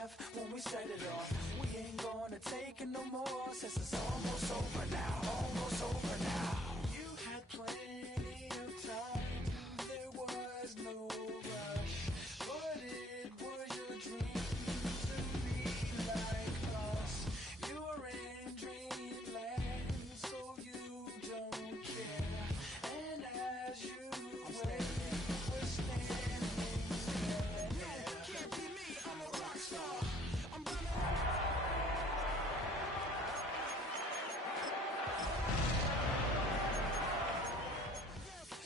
left when we set it off. We ain't gonna take it no more, since it's almost over now, almost over now. You had plenty of time, there was no rush, but it was your dream to be like us. You're in dreamland, so you don't care. And as you wait, we're standing there. No, can't be me, I'm a rock star. I'm gonna...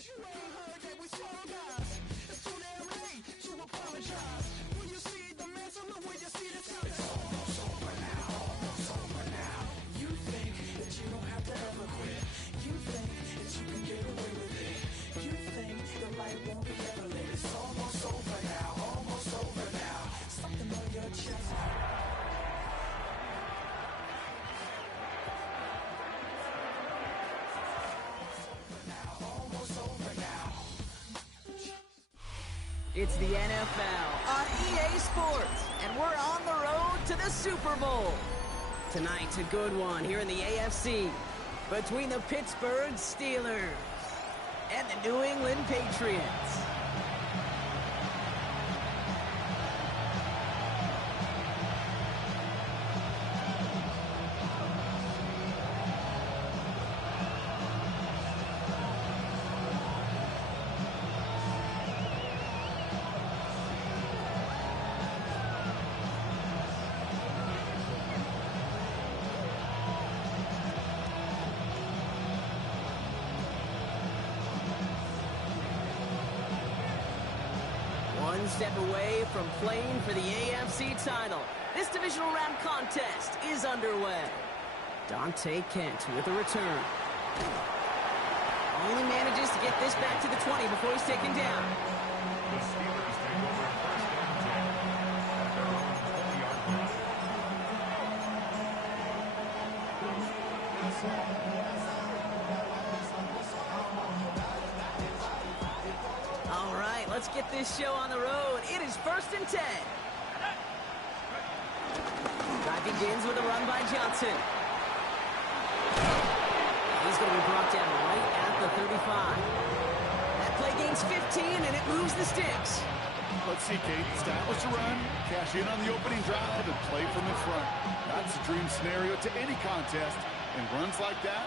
You ain't heard that we strong guys. It's too damn late to apologize. When you see the mess on the way, you see the sun. It's almost over now, almost over now. You think that you don't have to ever quit. You think that you can get away with it. You think the light won't be ever lit. It's almost over now, almost over now. Something on your chest. Almost over now. It's the NFL on EA Sports, and we're on the road to the Super Bowl. Tonight's a good one here in the AFC between the Pittsburgh Steelers and the New England Patriots. One step away from playing for the AFC title. This divisional round contest is underway. Dante Kent with a return. Only manages to get this back to the 20 before he's taken down. The Steelers take over first and 10 at their own 20-yard line. All right, let's get this show on the road. It is first and 10. Drive begins with a run by Johnson. He's going to be brought down right at the 35. That play gains 15, and it moves the sticks. Let's see, Kate. Establish a run, cash in on the opening drive, and play from in front. That's a dream scenario to any contest, and runs like that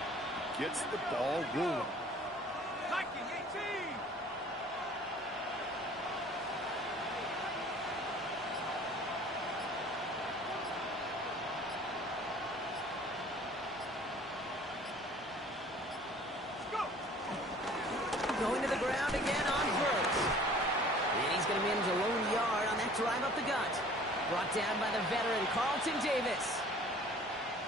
gets the ball rolling. Viking 18! Going to the ground again on first. And he's going to manage a lone yard on that drive up the gut. Brought down by the veteran Carlton Davis.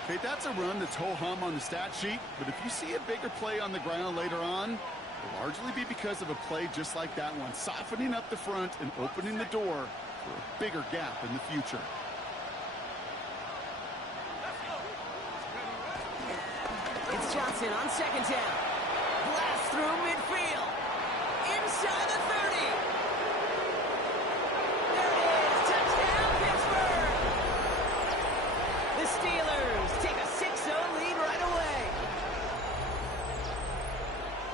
Kate, that's a run that's ho-hum on the stat sheet, but if you see a bigger play on the ground later on, it'll largely be because of a play just like that one, softening up the front and opening the door for a bigger gap in the future. It's Johnson on second down. Blast through midfield. Inside the 30. There it is. Touchdown, Pittsburgh. The Steelers take a 6-0 lead right away.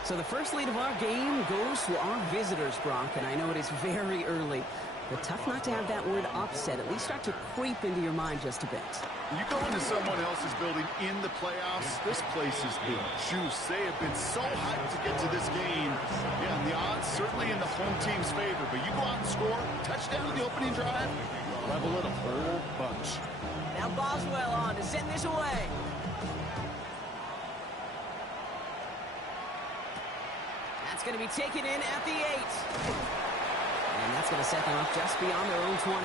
So the first lead of our game goes to our visitors, Brock, and I know it is very early, but tough not to have that word upset at least start to creep into your mind just a bit. You go into someone else's building in the playoffs, this place has been juiced. They have been so hyped to get to this game. Yeah, and the odds certainly in the home team's favor, but you go out and score, touchdown in the opening drive, level it a whole bunch. Now Boswell on to send this away. That's going to be taken in at the 8. And that's going to set them up just beyond their own 20.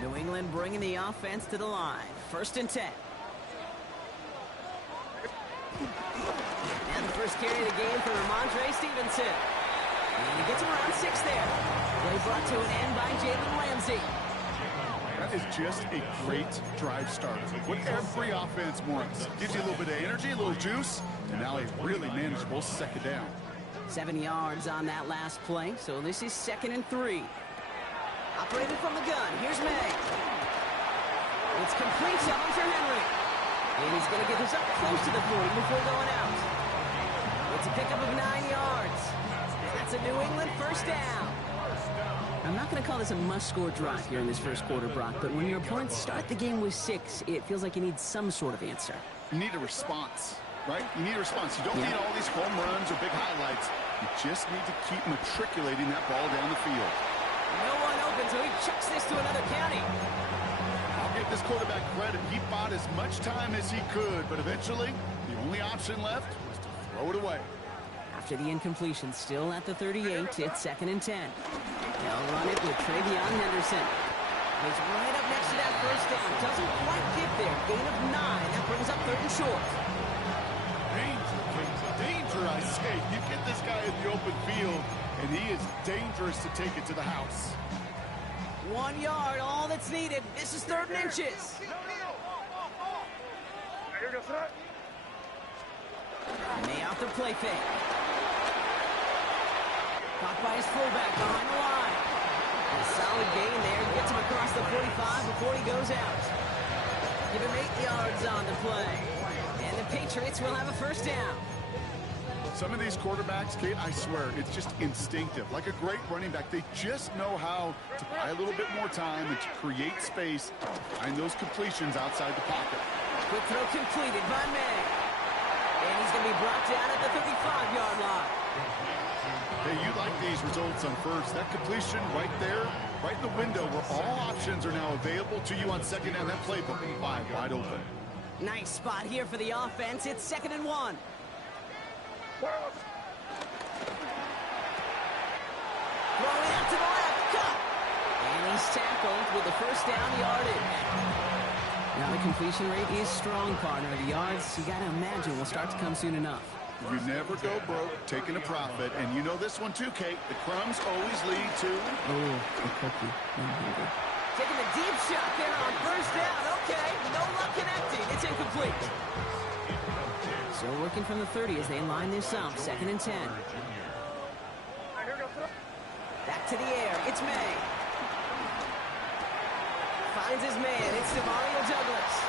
New England bringing the offense to the line. First and 10. And the first carry of the game for Ramondre Stevenson. And he gets around 6 there. Play brought to an end by Jalen Ramsey. is just a great drive start. What every offense wants. Gives you a little bit of energy, a little juice, and now a really manageable second down. 7 yards on that last play, so this is 2nd and 3. Operated from the gun, here's May. It's complete challenge for Henry. And he's going to get this up close to the 40 before going out. It's a pickup of 9 yards. That's a New England first down. I'm not going to call this a must-score drive here in this first quarter, Brock, but when your opponents start the game with 6, it feels like you need some sort of answer. You need a response, right? You need a response. You don't need all these home runs or big highlights. You just need to keep matriculating that ball down the field. No one open, so he chucks this to another county. I'll give this quarterback credit. He bought as much time as he could, but eventually, the only option left was to throw it away. After the incompletion, still at the 38, it's 2nd and 10. They'll run it with Travion Henderson. He's right up next to that first down. Doesn't quite get there. Gain of 9. That brings up 3rd and short. Danger, I say. You get this guy in the open field, and he is dangerous to take it to the house. 1 yard, all that's needed. This is 3rd and inches. May out the play fake. Caught by his fullback behind the line. A solid gain there. Gets him across the 45 before he goes out. Give him 8 yards on the play. And the Patriots will have a first down. Some of these quarterbacks, Kate, I swear, it's just instinctive. Like a great running back, they just know how to buy a little bit more time and to create space to find those completions outside the pocket. Quick throw completed by May. And he's going to be brought down at the 35-yard line. Hey, you like these results on first. That completion right there, right in the window where all options are now available to you on second down. That playbook wide open. Nice spot here for the offense. It's 2nd and 1. Throwing out to the left. Cut. And he's tackled with the first down yardage. Now the completion rate is strong, partner. The yards, you got to imagine, will start to come soon enough. You never go broke taking a profit. And you know this one too, Kate. The crumbs always lead to... Oh, a cookie. Taking a deep shot there on first down. Okay, no luck connecting. It's incomplete. So working from the 30 as they line this up. 2nd and 10. Back to the air. It's May. Finds his man. It's Demario Douglas.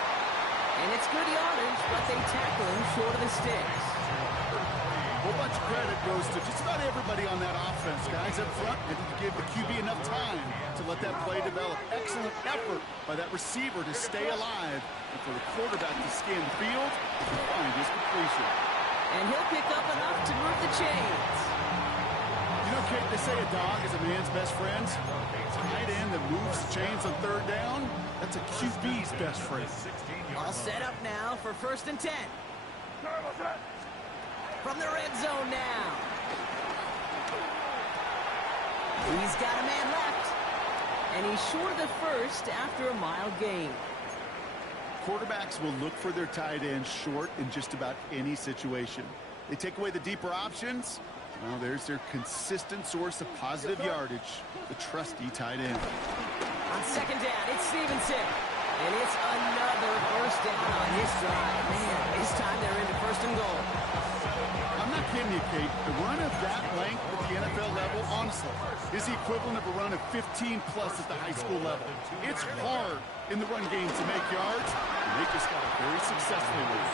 And it's good yardage, but they tackle him short of the sticks. A whole bunch of credit goes to just about everybody on that offense. Guys up front, they didn't give the QB enough time to let that play develop. Excellent effort by that receiver to stay alive and for the quarterback to scan the field and find his completion. And he'll pick up enough to move the chains. You know, Kate, they say a dog is a man's best friend. Tight end that moves the chains on third down, that's a QB's best friend. All set up now for 1st and 10. From the red zone now. He's got a man left. And he's short of the first after a mild gain. Quarterbacks will look for their tight end short in just about any situation. They take away the deeper options. Well, there's their consistent source of positive yardage, the trusty tight end. On 2nd down, it's Stevenson. And it's another first down on his drive. Man, this time they're into 1st and goal. I'm not kidding you, Kate. The run of that length at the NFL level, honestly, is the equivalent of a run of 15-plus at the high school level. It's hard in the run game to make yards, and they just got it very successfully with it.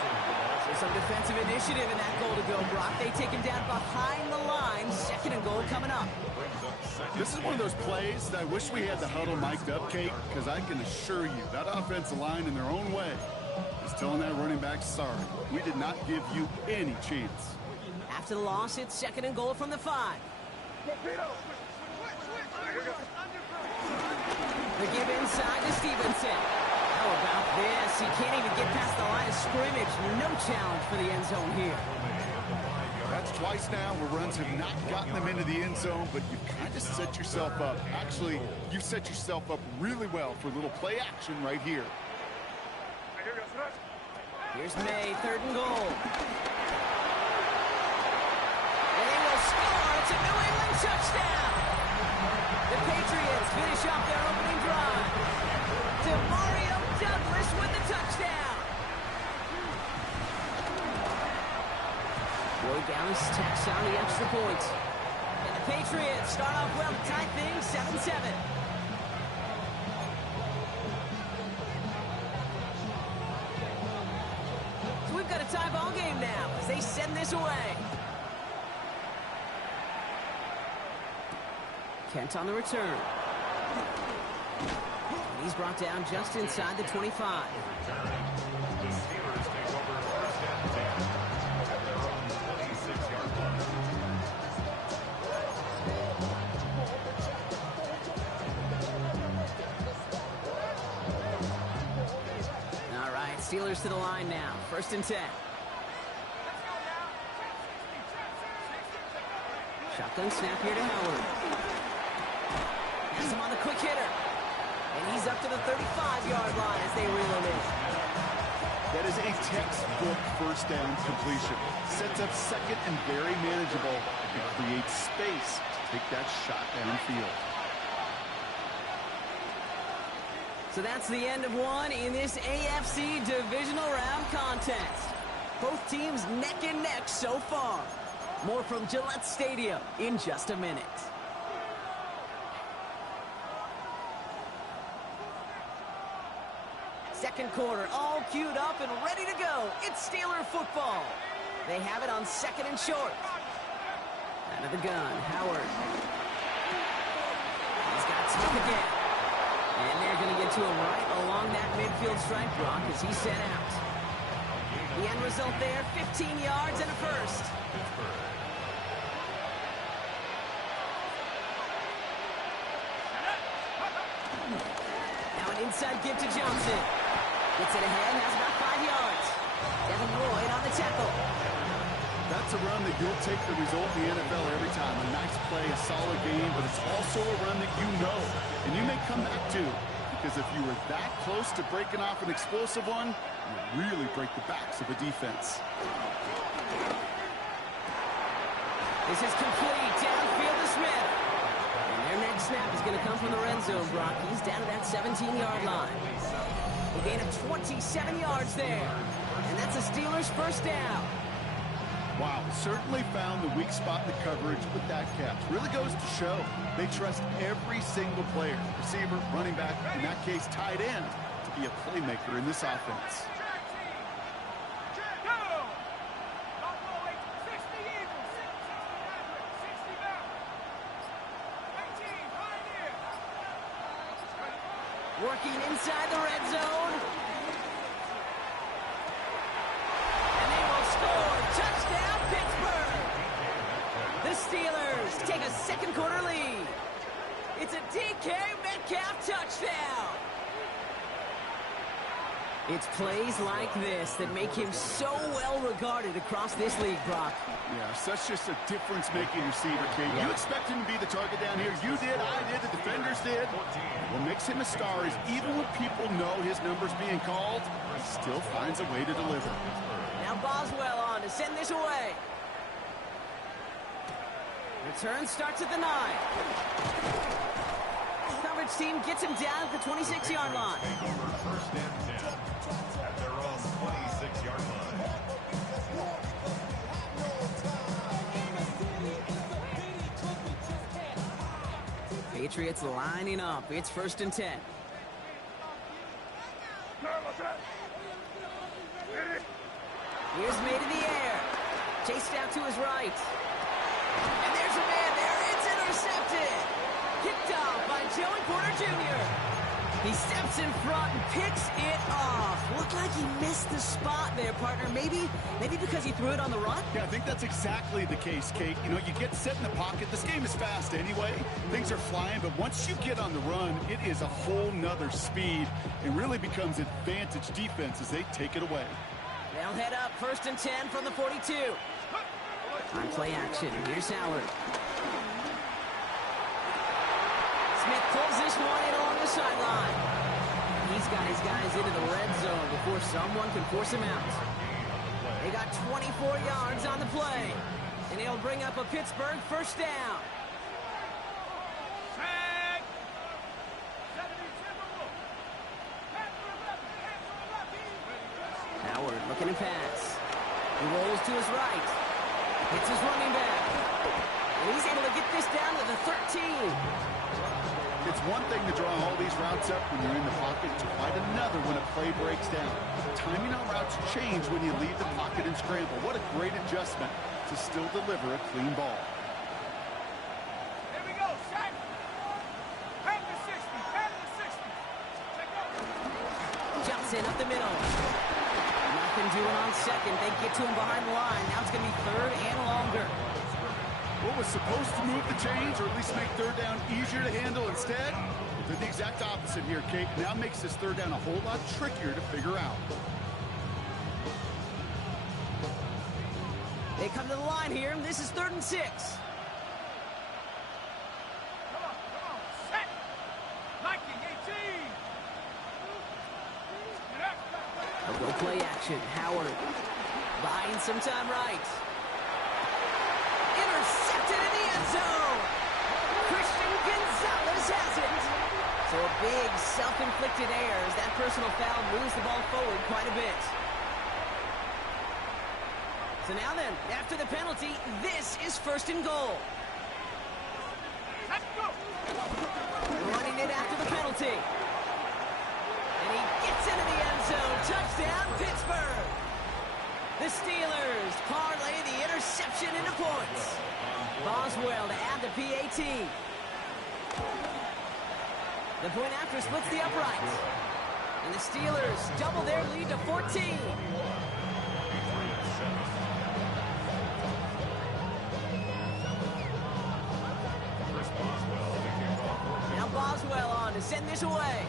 There's some defensive initiative in that goal to go, Brock. They take him down behind the line. 2nd and goal coming up. This is one of those plays that I wish we had the huddle mic'd up, Kate, because I can assure you that offensive line in their own way is telling that running back, sorry, we did not give you any chance. After the loss, it's 2nd and goal from the 5. The give inside to Stevenson. How about this? He can't even get past the line of scrimmage. No challenge for the end zone here. That's twice now where runs have not gotten them into the end zone, but you've kind of set yourself up. Actually, you set yourself up really well for a little play action right here. Here's May, 3rd and goal. And they will score. It's a New England touchdown. The Patriots finish off their opening drive. To Bucks on the extra point. And the Patriots start off well to tie things 7-7. So we've got a tie ball game now as they send this away. Kent on the return. And he's brought down just inside the 25. The Steelers take over first and 10 at their own 26-yard line. All right, Steelers to the line now. First and 10. Shotgun snap here to Howard. Has him on the quick hitter. And he's up to the 35-yard line as they reel him in. That is a textbook first down completion. Sets up second and very manageable and creates space to take that shot downfield. So that's the end of one in this AFC Divisional Round contest. Both teams neck and neck so far. More from Gillette Stadium in just a minute. Second quarter, all queued up and ready to go. It's Steeler football. They have it on second and short. Out of the gun, Howard. He's got Smith again. And they're going to get to him right along that midfield stripe, Brock, as he's set out. The end result there, 15 yards and a first. Now an inside give to Johnson. Gets it ahead, has about 5 yards. Devin Lloyd on the tackle. That's a run that you'll take the result in the NFL every time. A nice play, a solid game, but it's also a run that you know and you may come back to. Because if you were that close to breaking off an explosive one, you really break the backs of a defense. This is complete. Downfield to Smith. And their next snap is going to come from the red zone, Brock. He's down to that 17-yard line. A gain of 27 yards there. And that's the Steelers' first down. Wow, certainly found the weak spot in the coverage with that catch. Really goes to show they trust every single player, receiver, running back, in that case tight end, to be a playmaker in this offense. Working inside the red zone. And they will score. Touchdown, Pittsburgh. The Steelers take a second quarter lead. It's a DK Metcalf touchdown. It's plays like this that make him so well regarded across this league, Brock. Yeah, such just a difference-making receiver, Kate. Yeah. You expect him to be the target down here. You did, I did, the defenders did. What makes him a star is even when people know his number's being called, he still finds a way to deliver. Now Boswell on to send this away. Return starts at the 9. Coverage team gets him down at the 26-yard line. First and 10 at their own 26-yard line. Patriots lining up. It's first and 10. Here's made in the air. Chased out to his right. And there's a man there. It's intercepted. Kicked off by Joey Porter Jr. He steps in front and picks it off. Looked like he missed the spot there, partner. Maybe because he threw it on the run? Yeah, I think that's exactly the case, Kate. You know, you get set in the pocket. This game is fast anyway. Things are flying, but once you get on the run, it is a whole nother speed. It really becomes advantage defense as they take it away. They'll head up first and 10 from the 42. On play action, here's Howard. Smith pulls this one in along the sideline. He's got his guys into the red zone before someone can force him out. They got 24 yards on the play. And he'll bring up a Pittsburgh first down. Howard looking to pass. He rolls to his right. It's his running back. And he's able to get this down to the 13. It's one thing to draw all these routes up when you're in the pocket. It's quite another when a play breaks down. Timing on routes change when you leave the pocket and scramble. What a great adjustment to still deliver a clean ball. Here we go, set. Head to 60, head to 60. Check out. Jumps in up the middle. Nothing doing on second. They get to him behind the line. Now it's going to be third and longer. What was supposed to move the chains, or at least make third down easier to handle instead? They're the exact opposite here, Kate. Now makes this third down a whole lot trickier to figure out. They come to the line here, and this is 3rd and 6. Come on, set. Liking 18. They'll go play action. Howard buying some time right. Intercepted in the end zone. Christian Gonzalez has it. So a big self-inflicted error as that personal foul moves the ball forward quite a bit. So now then, after the penalty, this is 1st and goal. Let's go. Running it after the penalty. And he gets into the end zone. Touchdown, Pittsburgh. The Steelers parlay the interception into points. Boswell to add the PAT. The point after splits the uprights. And the Steelers double their lead to 14. Now Boswell on to send this away.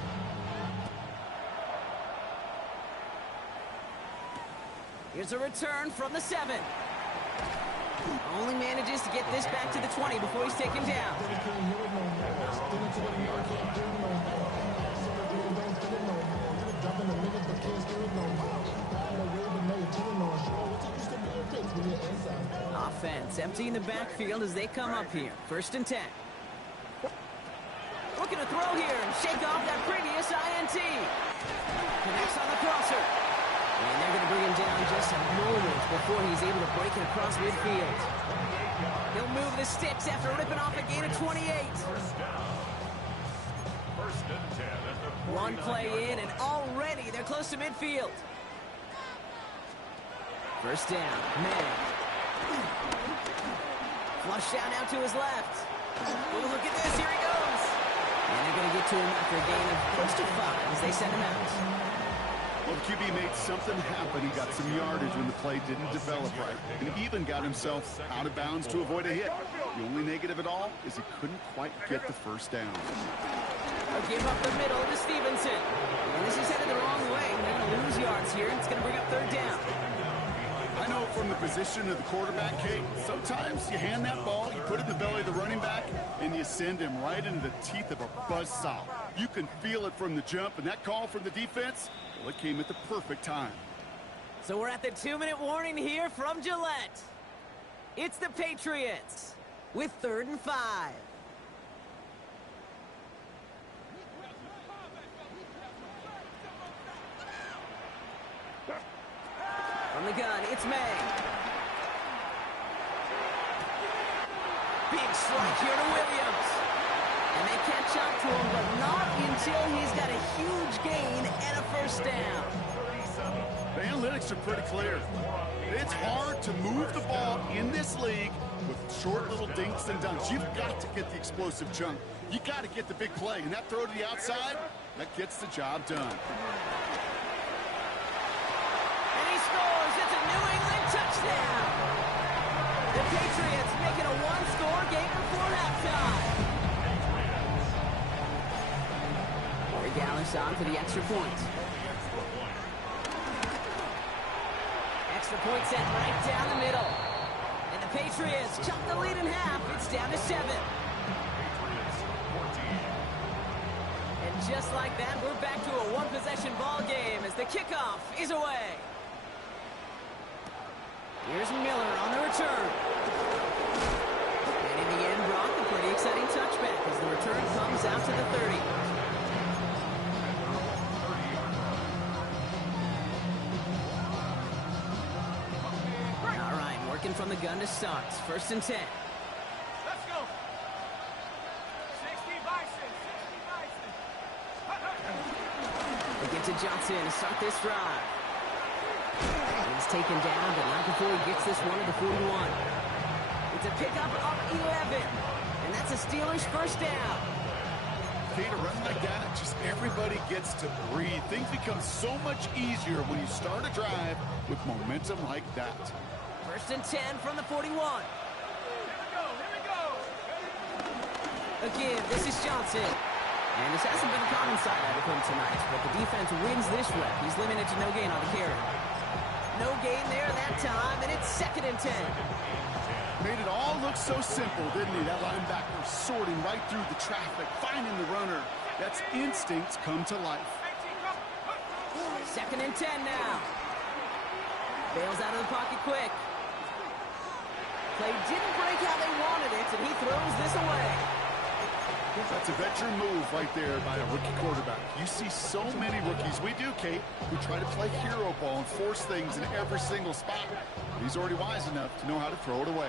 Here's a return from the 7. Only manages to get this back to the 20 before he's taken down. Offense emptying the backfield as they come up here. 1st and 10. Looking to throw here and shake off that previous INT. Connects on the crosser. And they're going to bring him down just a moment before he's able to break it across midfield. He'll move the sticks after ripping off a gain of 28. One play in, and already they're close to midfield. 1st down, May. Flush out now to his left. Ooh, look at this, here he goes. And they're going to get to him after a gain of close to 5 as they send him out. Well, the QB made something happen. He got some yardage when the play didn't develop right. And he even got himself out of bounds to avoid a hit. The only negative at all is he couldn't quite get the 1st down. A give up the middle to Stevenson. And this is headed the wrong way. They're going to lose yards here, and it's going to bring up 3rd down. I know from the position of the quarterback, Kate, sometimes you hand that ball, you put it in the belly of the running back, and you send him right into the teeth of a buzzsaw. You can feel it from the jump, and that call from the defense, well, it came at the perfect time. So we're at the 2-minute warning here from Gillette. It's the Patriots with 3rd and 5. From the gun, it's May. Big strike here to Williams. And they catch up to him, but not until he's got a huge gain and a 1st down. The analytics are pretty clear. It's hard to move the ball in this league with short little dinks and dunks. You've got to get the explosive chunk. You got to get the big play. And that throw to the outside, that gets the job done. It's a New England touchdown. The Patriots making a 1-score game before halftime. Dallas on for the extra point. Extra point set right down the middle. And the Patriots chop the lead in half. It's down to 7. And just like that, we're back to a one-possession ball game as the kickoff is away. Here's Miller on the return. And in the end, Brock, a pretty exciting touchback as the return comes out to the 30. Working from the gun to start. 1st and 10. Let's go. 60 Bison. 60 Bison. They get to Johnson to start this drive. He's taken down, but not before he gets this one to the 41. It's a pickup of 11. And that's a Steelers 1st down. Okay, to run like that, just everybody gets to breathe. Things become so much easier when you start a drive with momentum like that. 1st and 10 from the 41. Here we go. Again, this is Johnson. And this hasn't been a common sight out of him tonight, but the defense wins this rep. He's limited to no gain on the carry. No gain there that time, and it's 2nd and 10. Made it all look so simple, didn't he? That linebacker sorting right through the traffic, finding the runner. That's instincts come to life. 2nd and 10 now. Bails out of the pocket quick. Play didn't break how they wanted it, and he throws this away. That's a veteran move right there by a rookie quarterback. You see so many rookies, we do, Kate, who try to play hero ball and force things in every single spot. He's already wise enough to know how to throw it away.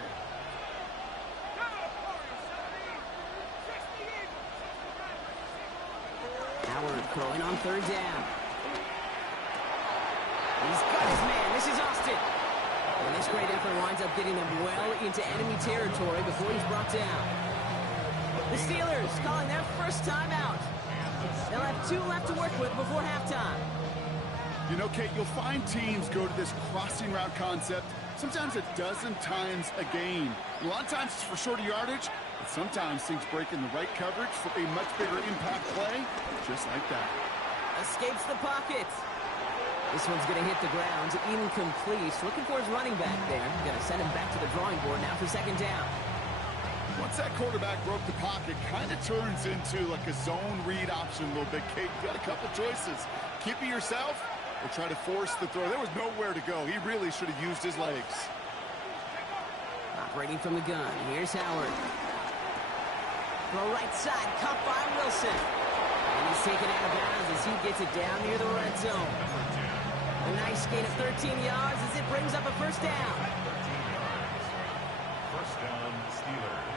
Howard throwing on 3rd down. He's got his man. This is Austin. And this great effort winds up getting them well into enemy territory before he's brought down. The Steelers calling their 1st timeout. They'll have 2 left to work with before halftime. You know, Kate, you'll find teams go to this crossing route concept sometimes a dozen times a game. A lot of times it's for shorter yardage, but sometimes things break in the right coverage for a much bigger impact play, just like that. Escapes the pocket. This one's going to hit the ground, incomplete. Looking for his running back there. Going to send him back to the drawing board now for 2nd down. Once that quarterback broke the pocket, kind of turns into like a zone read option a little bit. Kate, you got a couple choices. Keep it yourself or try to force the throw. There was nowhere to go. He really should have used his legs. Operating from the gun. Here's Howard. Throw right side, caught by Wilson. And he's taken out of bounds as he gets it down near the red zone. A nice gain of 13 yards as it brings up a 1st down. 1st down, Steelers.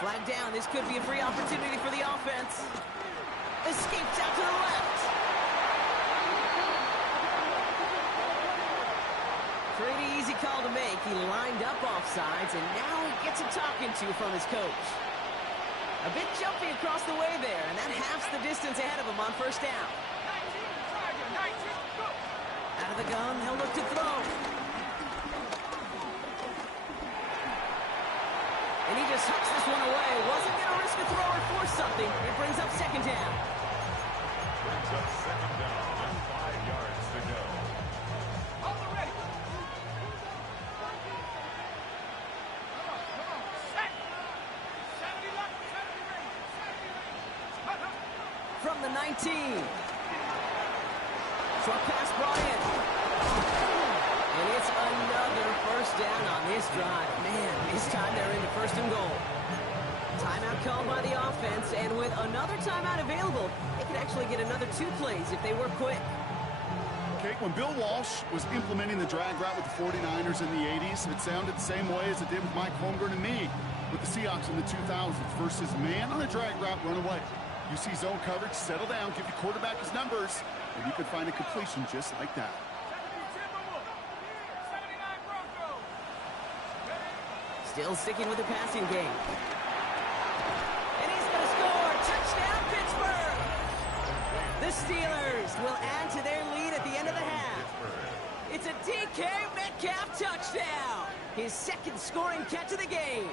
Flag down. This could be a free opportunity for the offense. Escapes out to the left. Pretty easy call to make. He lined up offsides, and now he gets a talking to from his coach. A bit jumpy across the way there, and that halves the distance ahead of him on 1st down. Out of the gun, he'll look to throw. And he just hucks this one away. Wasn't going to risk a throw or force something. It brings up 2nd down. Brings up 2nd down and 5 yards to go. All ready. Come on. Set. 70 left. 70 ready. From the 19. Short pass brought in. And it's another 1st down on this drive. Man, this time they're into 1st and goal. Timeout called by the offense, and with another timeout available, they could actually get another 2 plays if they work quick. Okay, when Bill Walsh was implementing the drag route with the 49ers in the 80s, it sounded the same way as it did with Mike Holmgren and me with the Seahawks in the 2000s versus man on a drag route, run away. You see zone coverage, settle down, give your quarterback his numbers, and you can find a completion just like that. Still sticking with the passing game. And he's going to score. Touchdown, Pittsburgh! The Steelers will add to their lead at the end of the half. It's a DK Metcalf touchdown. His 2nd scoring catch of the game.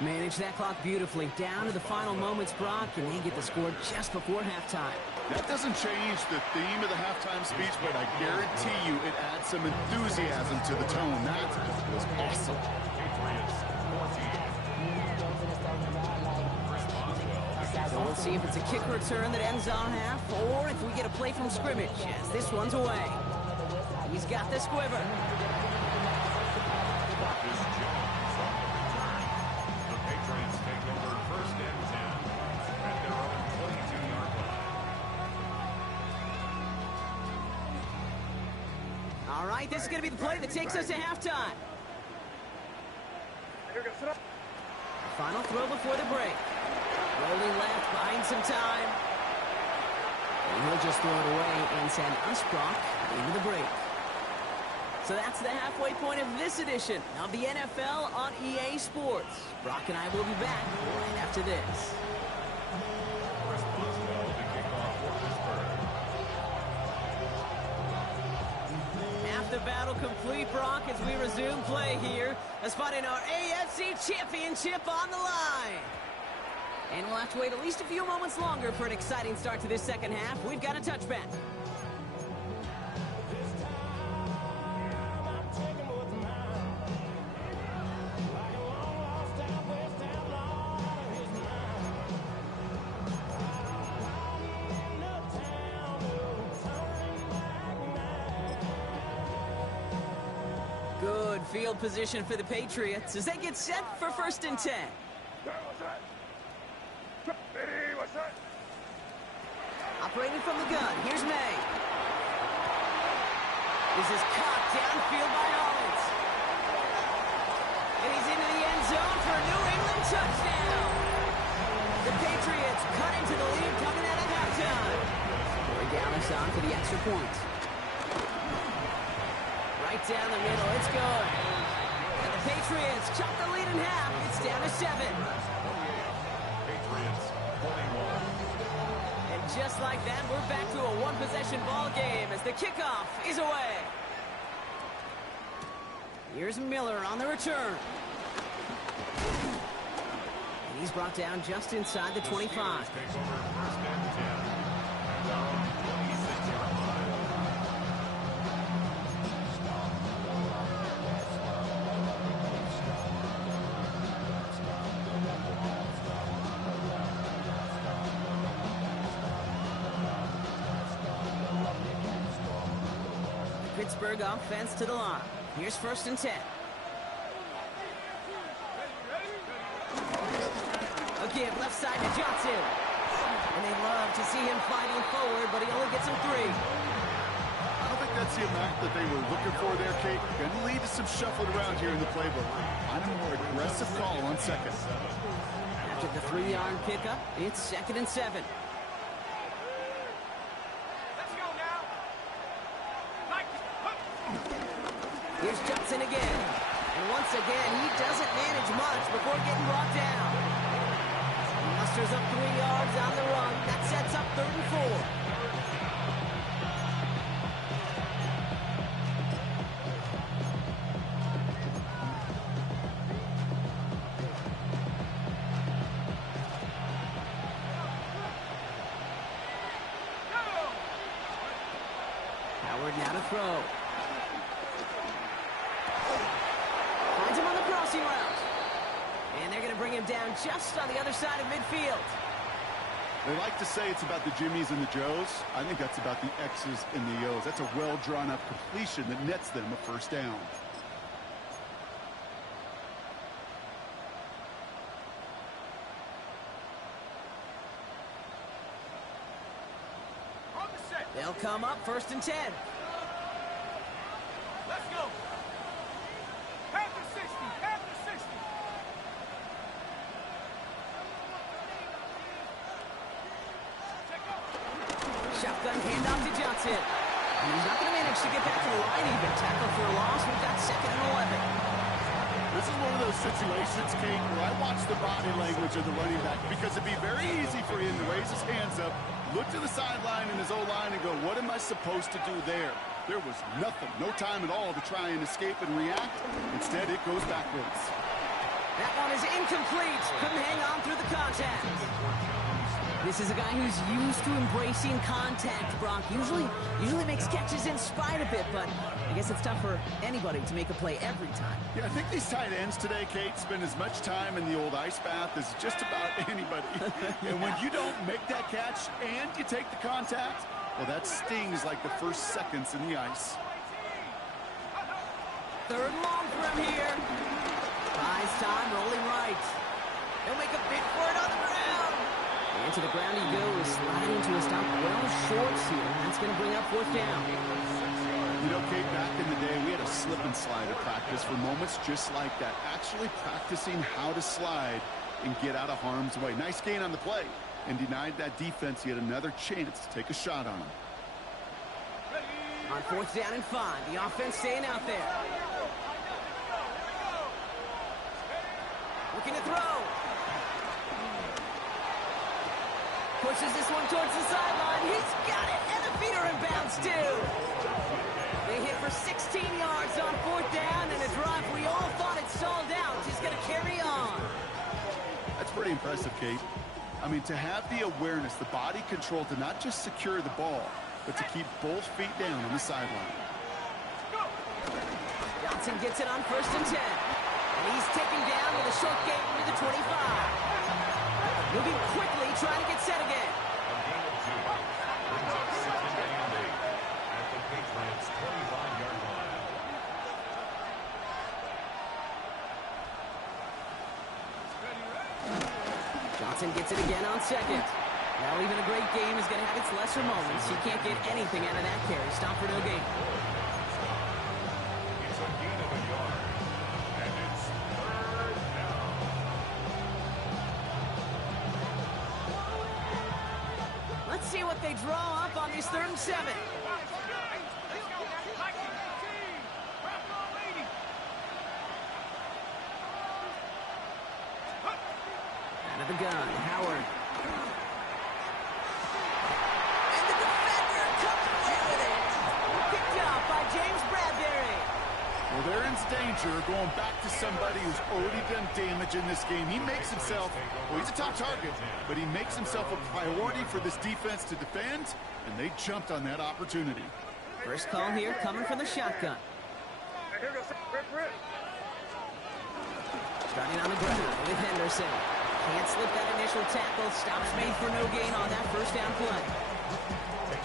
Manage that clock beautifully. Down to the final moments, Brock, and they get the score just before halftime. That doesn't change the theme of the halftime speech, but I guarantee you it adds some enthusiasm to the tone. That was awesome. So we'll see if it's a kick return that ends on half, or if we get a play from scrimmage, as this one's away. He's got the squiver. All All right, this is going to be the play that takes us to halftime. Final throw before the break. Rolling left, buying some time. And he'll just throw it away and send us, Brock, into the break. So that's the halfway point of this edition of the NFL on EA Sports. Brock and I will be back right after this. Half the battle complete, Brock, as we resume play here. A spot in our AFC Championship on the line. And we'll have to wait at least a few moments longer for an exciting start to this second half. We've got a touchback. Good field position for the Patriots as they get set for 1st and 10. Operating from the gun, here's May. This is caught downfield by Hollins. And he's into the end zone for a New England touchdown. The Patriots cut into the lead coming out of halftime. Corey Dallas on for the extra point. Right down the middle, it's good. And the Patriots chop the lead in half. It's down to 7. Patriots 21. And just like that, we're back to a one-possession ball game as the kickoff is away. Here's Miller on the return. And he's brought down just inside the 25. Take over 1st and 10. Down 26-yard line. Pittsburgh offense to the line. Here's 1st and 10. A give left side to Johnson. And they love to see him fighting forward, but he only gets him 3. I don't think that's the amount that they were looking for there, Kate. Going to lead to some shuffling around here in the playbook. Find a more aggressive call on 2nd. After the 3-yard pickup, it's 2nd and 7. Here's Johnson again. And once again, he doesn't manage much before getting brought down. He musters up 3 yards on the run. That sets up 3rd and 4. Howard now to throw. Finds him on the crossing route. And they're going to bring him down just on the other side of midfield. They like to say it's about the Jimmies and the Joes. I think that's about the X's and the O's. That's a well-drawn-up completion that nets them a 1st down. They'll come up 1st and 10. Let's go. Panther 60. Panther 60. Shotgun handoff to Johnson. And he's not going to manage to get back to the line even. Tackle for a loss. We've got 2nd and 11. This is one of those situations, Kate, where I watch the body language of the running back because it'd be very easy for him to raise his hands up, look to the sideline in his O-line and go, what am I supposed to do there? There was nothing, no time at all to try and escape and react. Instead, it goes backwards. That one is incomplete. Couldn't hang on through the contact. This is a guy who's used to embracing contact, Brock. Usually makes catches in spite of it, but I guess it's tough for anybody to make a play every time. Yeah, I think these tight ends today, Kate, spend as much time in the old ice bath as just about anybody. And when you don't make that catch and you take the contact, well, that stings like the first seconds in the ice. 3rd and long for him here. Buys time, rolling right. He'll make a big for it on the ground. And to the ground he goes, sliding to a stop well short here. That's going to bring up 4th down. You know, Kate, back in the day, we had a slip and slide at practice for moments just like that. Actually practicing how to slide and get out of harm's way. Nice gain on the play and denied that defense yet another chance to take a shot on him. On 4th down and 5, the offense staying out there. Looking to throw. Pushes this one towards the sideline. He's got it, and the feet are in bounds too. They hit for 16 yards on 4th down, and a drive we all thought it stalled out. He's going to carry on. That's pretty impressive, Kate. I mean, to have the awareness, the body control to not just secure the ball, but to keep both feet down on the sideline. Johnson gets it on 1st and 10. And he's taken down with a short gain to the 25. Moving quickly, trying to get set again. A gain of 2 brings up 2nd and 8 at the Patriots' 25-yard line. Johnson gets it again on 2nd. Now even a great game is going to have its lesser moments. He can't get anything out of that carry. Stop for no gain. It's a gain of a yard. And it's 3rd down. Let's see what they draw up on this 3rd and 7. Out of the gun, Howard. And the defender comes away with it. Picked up by James Bradbury. Well, they're in danger going back to somebody who's already done damage in this game. He makes himself, well, he's a top target, but he makes himself a priority for this defense to defend, and they jumped on that opportunity. First call here coming from the shotgun. Starting on the ground with Henderson. Can't slip that initial tackle. Stops made for no gain on that 1st down play.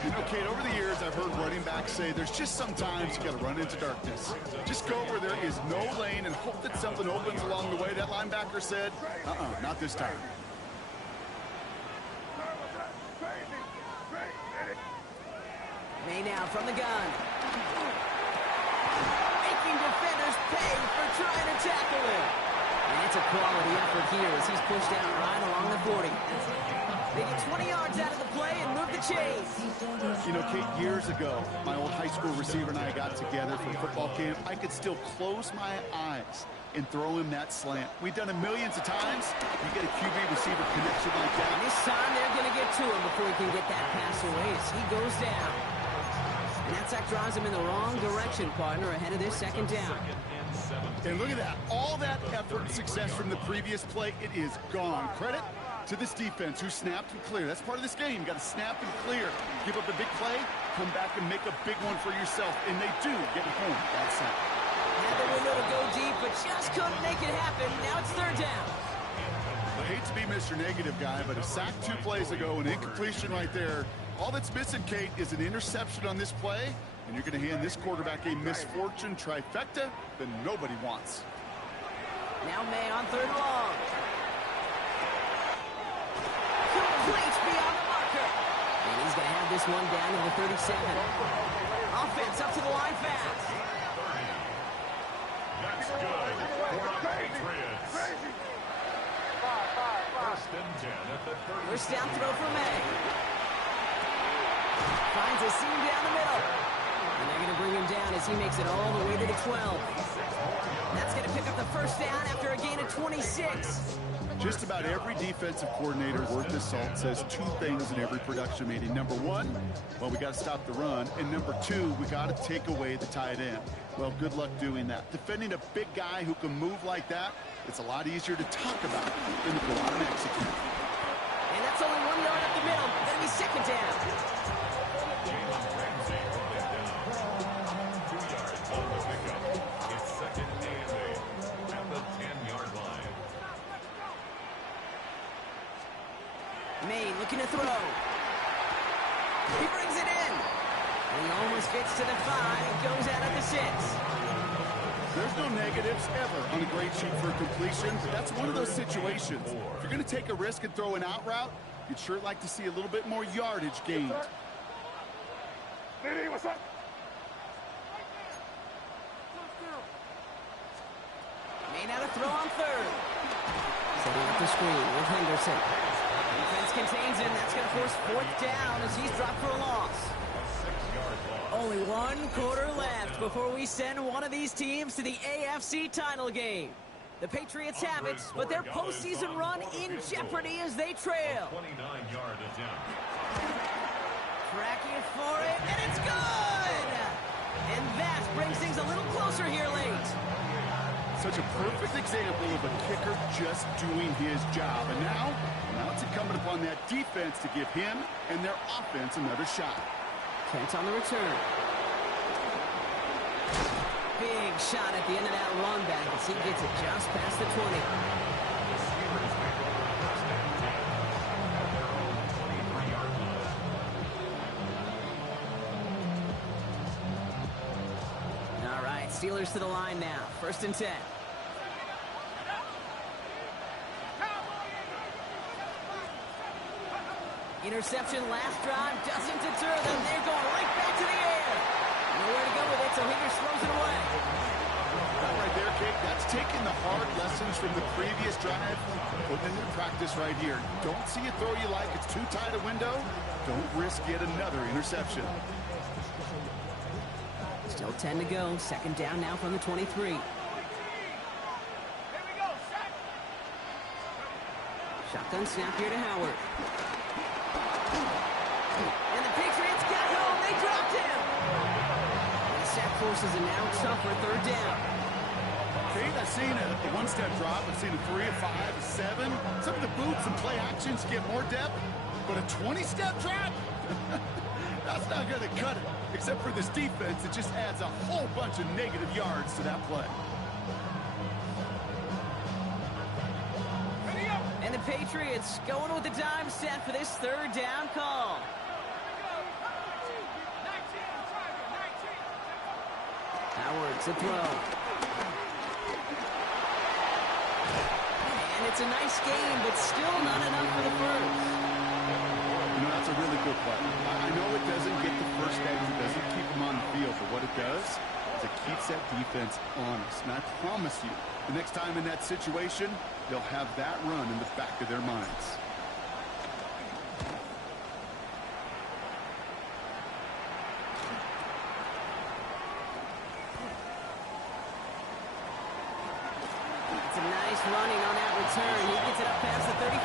You know, Kate, over the years, I've heard running backs say there's just sometimes you got to run into darkness. Just go where there is no lane and hope that something opens along the way. That linebacker said, not this time. May now from the gun. Making defenders pay for trying to tackle him. And it's a quality effort here as he's pushed out right along the 40. They get 20 yards out of the play and move the chains. You know, Kate, years ago, my old high school receiver and I got together for football camp. I could still close my eyes and throw him that slant. We've done it millions of times. You get a QB receiver connection like that. And this time they're going to get to him before he can get that pass away as he goes down. And that sack drives him in the wrong direction, partner, ahead of this 2nd down. And look at that. All that effort and success from the previous play, it is gone. Credit to this defense who snapped and clear. That's part of this game. You got to snap and clear. Give up a big play, come back and make a big one for yourself. And they do get it home. That's it. Had the window to go deep, but just couldn't make it happen. Now it's 3rd down. I hate to be Mr. Negative guy, but a sack 2 plays ago, an incompletion right there. All that's missing, Kate, is an interception on this play, and you're going to hand this quarterback a misfortune trifecta that nobody wants. Now May on 3rd and long. Complete beyond the marker. And he's going to have this one down to the 37. Offense up to the line fast. That's good for the Patriots. 1st and 10 at the 30. First down throw for May. Finds a seam down the middle. And they're going to bring him down as he makes it all the way to the 12. That's going to pick up the 1st down after a gain of 26. Just about every defensive coordinator worth his salt says 2 things in every production meeting. Number 1, well, we got to stop the run. And number 2, we got to take away the tight end. Well, good luck doing that. Defending a big guy who can move like that, it's a lot easier to talk about than to go out and execute. And that's only 1 yard up the middle. Going to be 2nd down. Jalen Ramsey brought it down. 2 yards on the pickup. It's 2nd and 8 at the 10-yard line. May looking to throw. He brings it in. And he almost gets to the 5. Goes out at the 6. There's no negatives ever on a grade sheet for a completion, but that's one of those situations. If you're going to take a risk and throw an out route, you'd sure like to see a little bit more yardage gained. What's up? now to throw on third. Setting up the screen with Henderson. Defense contains him. That's going to force fourth down as he's dropped for a loss. Only 1 quarter left before we send one of these teams to the AFC title game. The Patriots have it, but their postseason run in jeopardy as they trail. 29-yard attempt. Tracking for it, and it's good! And that brings things a little closer here late. Such a perfect example of a kicker just doing his job. And now it's incumbent upon that defense to give him and their offense another shot. Kent on the return. Big shot at the end of that run back as he gets it just past the 20. All right, Steelers to the line now. 1st and 10. Interception last drive doesn't deter them. They're going right back to the air. Nowhere to go with it, so Higgins throws it away. Right there, Kate. That's taking the hard lessons from the previous drive, putting it into practice right here. Don't see a throw you like. It's too tight a window. Don't risk yet another interception. Still 10 to go. 2nd down now from the 23. Here we go, set. Shotgun snap here to Howard. And the Patriots got home. They dropped him. The sack forces a now tougher 3rd down. Kate, I've seen a one-step drop. I've seen a 3, a 5, a 7. Some of the boots and play actions get more depth, but a 20-step drop? That's not going to cut it. Except for this defense, it just adds a whole bunch of negative yards to that play. And the Patriots going with the dime set for this 3rd down call. Howard to throw. And it's a nice game, but still not enough for the first. You know, that's a really good play. I know it doesn't get the first down, it doesn't keep them on the field, but what it does is it keeps that defense honest. And I promise you, the next time in that situation, they'll have that run in the back of their minds. It's a nice running on that return. He gets it up past the 35.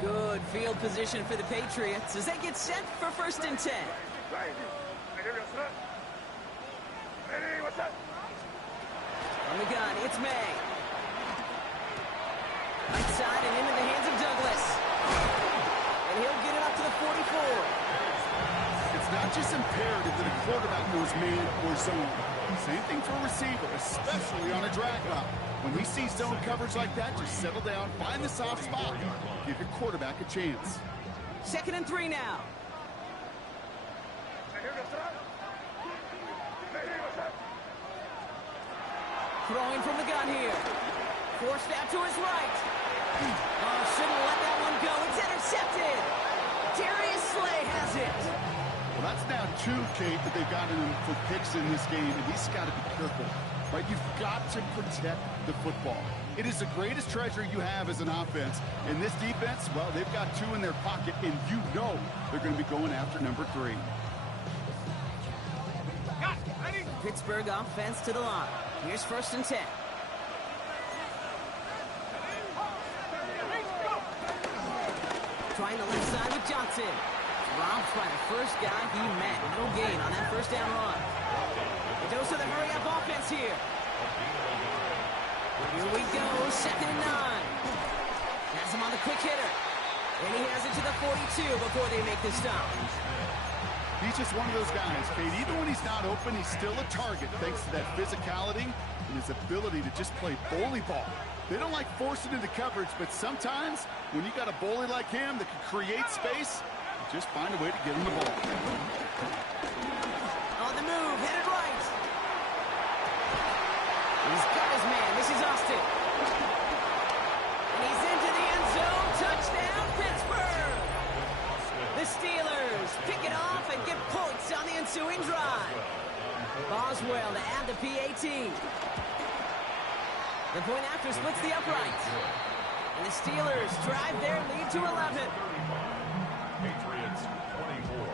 Good field position for the Patriots as they get set for 1st and 10. On the gun, it's May. Right side and into the hands of Douglas. And he'll get it up to the 44. It's not just imperative that a quarterback knows man or zone. Same thing for a receiver, especially on a drag route. When he sees zone coverage like that, just settle down, find the soft spot, give your quarterback a chance. 2nd and 3 now. Throwing from the gun here. Forced out to his right. Oh, shouldn't let that one go. It's intercepted. Darius Slay has it. Well, that's now 2, Kate, that they've gotten him for picks in this game, and he's got to be careful. Right? You've got to protect the football. It is the greatest treasure you have as an offense. And this defense, well, they've got 2 in their pocket, and you know they're going to be going after number 3. Pittsburgh offense to the line. Here's 1st and 10. Trying the left side with Johnson. Robbed by the first guy he met. No gain on that 1st down run. The dose of the hurry-up offense here. Here we go, 2nd and 9. Has him on the quick hitter. And he has it to the 42 before they make the stop. He's just one of those guys, Kate. Even when he's not open, he's still a target thanks to that physicality and his ability to just play bully ball. They don't like forcing into coverage, but sometimes when you got a bully like him that can create space, you just find a way to get him the ball. He's got his man. This is Austin. And he's into the end zone. Touchdown, Pittsburgh. The Steelers pick it off and get points on the ensuing drive. Boswell to add the PAT. The point after splits the uprights. And the Steelers drive their lead to 11. Patriots 24.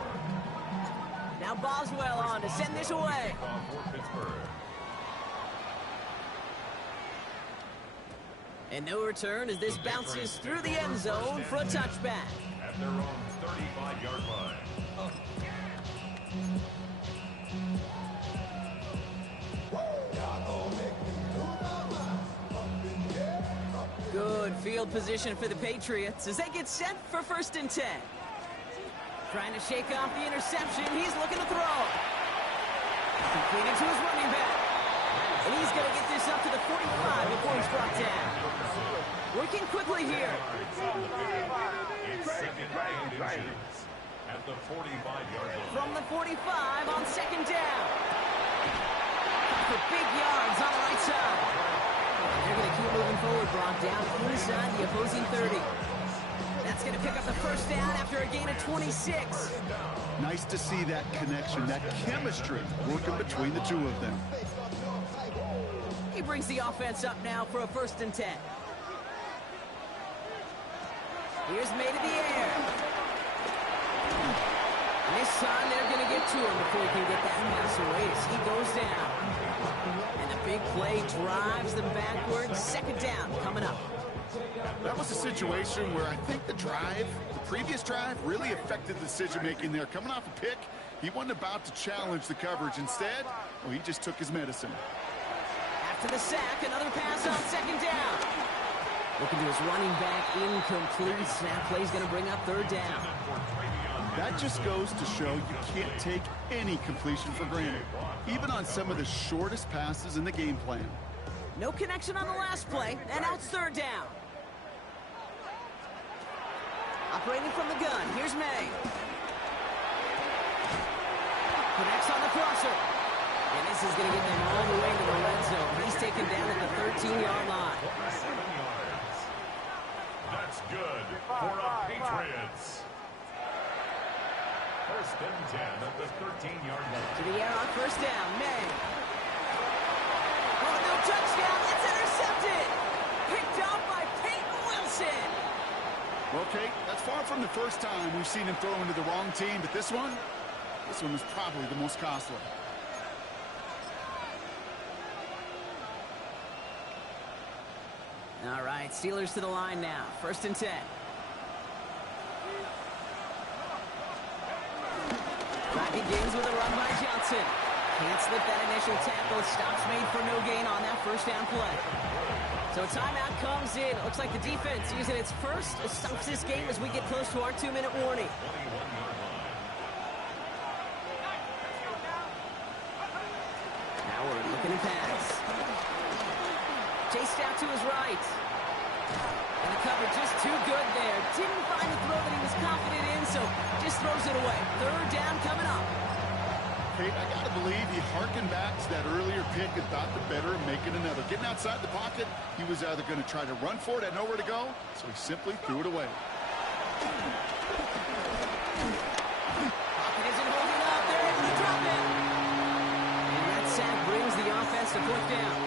Now Boswell on to send this away. For Pittsburgh. And no return as this bounces through the end zone for a touchback. At their own 35-yard line. Good field position for the Patriots as they get set for 1st and 10. Trying to shake off the interception. He's looking to throw. Completed to his running back. And he's going to get this up to the 45 before he's brought down. Working quickly here. It's second and inches at the 45-yard line. From the 45 on 2nd down. For big yards on the right side. They're going to keep moving forward, brought down inside the opposing 30. That's going to pick up the 1st down after a gain of 26. Nice to see that connection, that chemistry working between the two of them. He brings the offense up now for a 1st and 10. Here's made in the air. And this time they're going to get to him before he can get that pass away as he goes down. And the big play drives them backwards. 2nd down coming up. That was a situation where I think the previous drive, really affected the decision-making there. Coming off a pick, he wasn't about to challenge the coverage. Instead, well, he just took his medicine. After the sack, another pass on 2nd down. Looking to his running back, incomplete. Snap play's going to bring up 3rd down. That just goes to show you can't take any completion for granted, even on some of the shortest passes in the game plan. No connection on the last play, and now it's 3rd down. Operating from the gun, here's May. Connects on the crosser. And this is going to get them all the way to the red zone. He's taken down at the 13-yard line. 7 yards. That's good for the Patriots. 1st and 10 at the 13-yard line. To the air on 1st down, May. Oh, no touchdown. It's intercepted. Picked off by Peyton Wilson. Well, Kate, that's far from the first time we've seen him throw into the wrong team, but this one was probably the most costly. All right, Steelers to the line now. 1st and 10. Drive begins with a run by Johnson. Can't slip that initial tackle. Stops made for no gain on that 1st down play. So a timeout comes in. It looks like the defense using its first stops this game as we get close to our 2-minute warning. Howard looking to pass. Chased out to his right. And the cover just too good there. Didn't find the throw that he was confident in, so just throws it away. 3rd down coming up. Kate, I got to believe he harkened back to that earlier pick and thought the better of making another. Getting outside the pocket, he was either going to try to run for it, had nowhere to go, so he simply threw it away. Pocket isn't holding up. They're able to drop it. And that sack brings the offense to 4th down.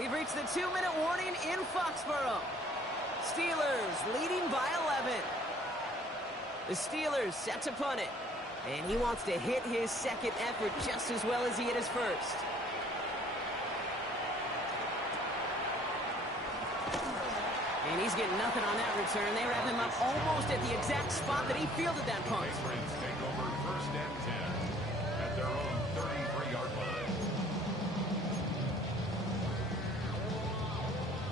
We've reached the 2-minute warning in Foxborough. Steelers leading by 11. The Steelers set to punt it. And he wants to hit his 2nd effort just as well as he hit his 1st. And he's getting nothing on that return. They wrap him up almost at the exact spot that he fielded that punt. Patriots take over 1st and 10 at their own 33-yard line.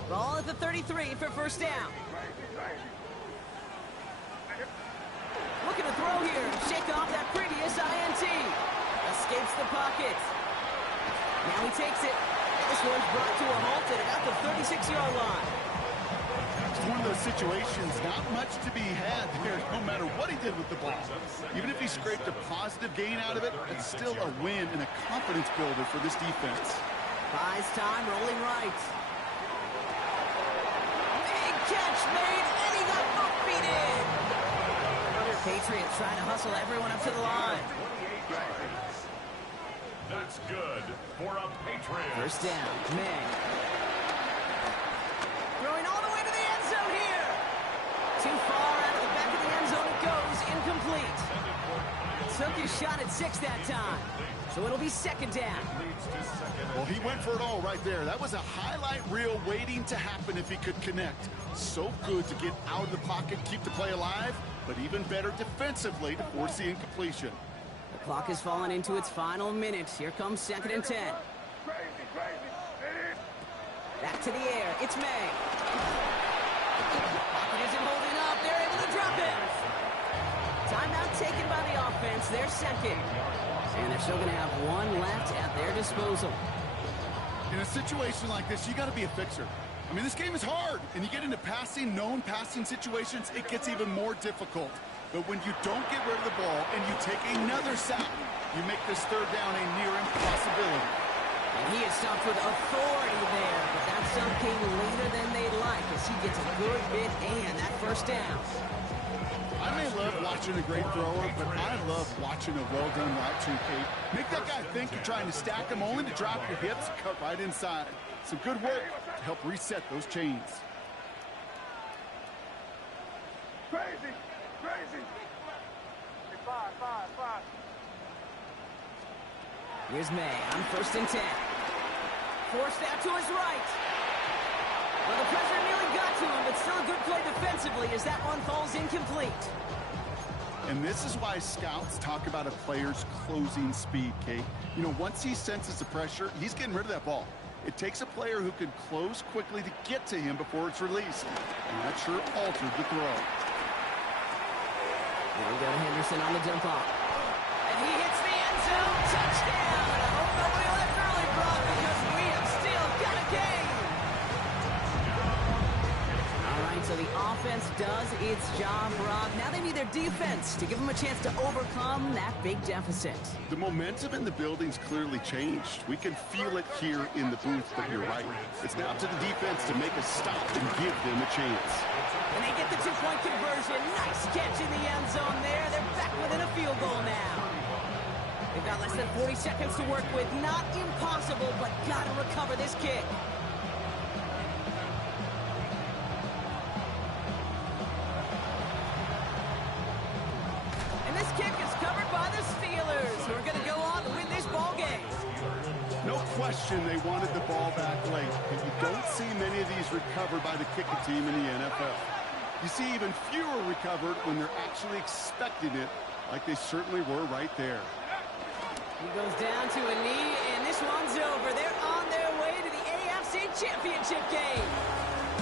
Ball at the 33 for 1st down. Looking to throw here. Shake off that previous INT. Escapes the pocket. Now he takes it. This one's brought to a halt at about the 36-yard line. one of those situations, not much to be had here, no matter what he did with the ball. Even if he scraped a positive gain out of it, it's still a win and a confidence builder for this defense. Buys time, rolling right. Big catch made, and he got both feet in. Patriots trying to hustle everyone up to the line. That's good for a Patriot. First down, May. Throwing all the way to the end zone here. Too far out of the back of the end zone it goes, incomplete. Took his shot at 6 that time. So it'll be second down. Well, he went for it all right there. That was a highlight reel waiting to happen if he could connect. So good to get out of the pocket, keep the play alive, but even better defensively to force the incompletion. The clock has fallen into its final minutes. Here comes second and 10. Back to the air. It's May. Pocket isn't holding up. They're able to drop it. Timeout taken by the offense. They're second. And they're still going to have one left at their disposal. In a situation like this, you got to be a fixer. I mean, this game is hard, and you get into known passing situations, it gets even more difficult. But when you don't get rid of the ball and you take another sack, you make this third down a near impossibility. And he is stopped with authority there, but that stop came later than they'd like as he gets a good bit and that first down. I may love watching a great thrower, but I love watching a well-done route too, Kate. Make that guy think you're trying to stack him only to drop your hips and cut right inside. Some good work to help reset those chains. Crazy. Five. Here's May on first and 10. Forced out to his right. Well, the pressure nearly got to him, but still a good play defensively as that one falls incomplete. And this is why scouts talk about a player's closing speed, Kate. You know, once he senses the pressure, he's getting rid of that ball. It takes a player who can close quickly to get to him before it's released. And that sure altered the throw. There we go to Henderson on the dump off. And he hits the end zone. Touchdown! I hope nobody left early, Brock, because we have still got a game. All right, so the offense does its job, Brock. Now they need their defense to give them a chance to overcome that big deficit. The momentum in the building's clearly changed. We can feel it here in the booth, but you're right. It's now up to the defense to make a stop and give them a chance. And they get the two-point conversion. Nice catch in the end zone there. They're back within a field goal now. They've got less than 40 seconds to work with. Not impossible, but got to recover this kick. And this kick is covered by the Steelers, who are going to go on to win this ball game. No question they wanted the ball back late, but you don't see many of these recovered by the kicking team in the NFL. You see even fewer recovered when they're actually expecting it, like they certainly were right there. He goes down to a knee, and this one's over. They're on their way to the AFC Championship game.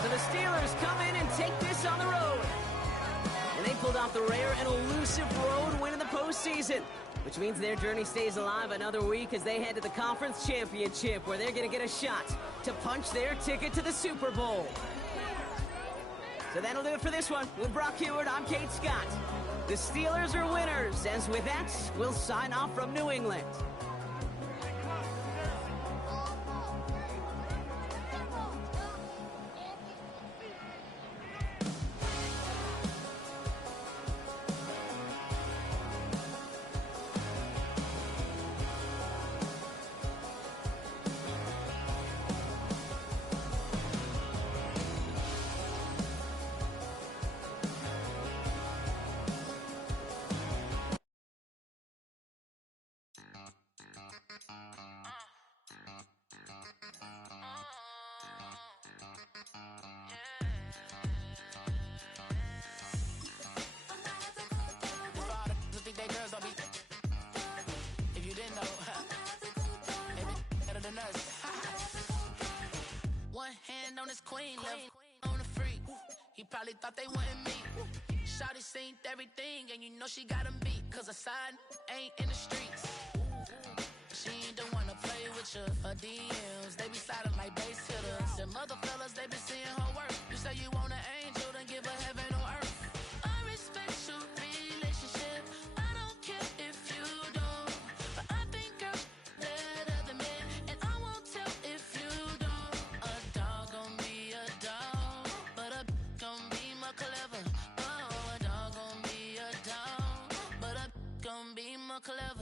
So the Steelers come in and take this on the road. And they pulled off the rare and elusive road win in the postseason, which means their journey stays alive another week as they head to the Conference Championship, where they're going to get a shot to punch their ticket to the Super Bowl. So that'll do it for this one. With Brock Heward, I'm Kate Scott. The Steelers are winners, as with that, we'll sign off from New England. Queen left on the freak. He probably thought they wanted me. Shawty seen everything, and you know she got him beat. Cause her side ain't in the streets. She ain't the one to play with you. Her DMs, they be sliding like base hitters. Them other fellas, they be seeing her work. You say you want an angel, clever.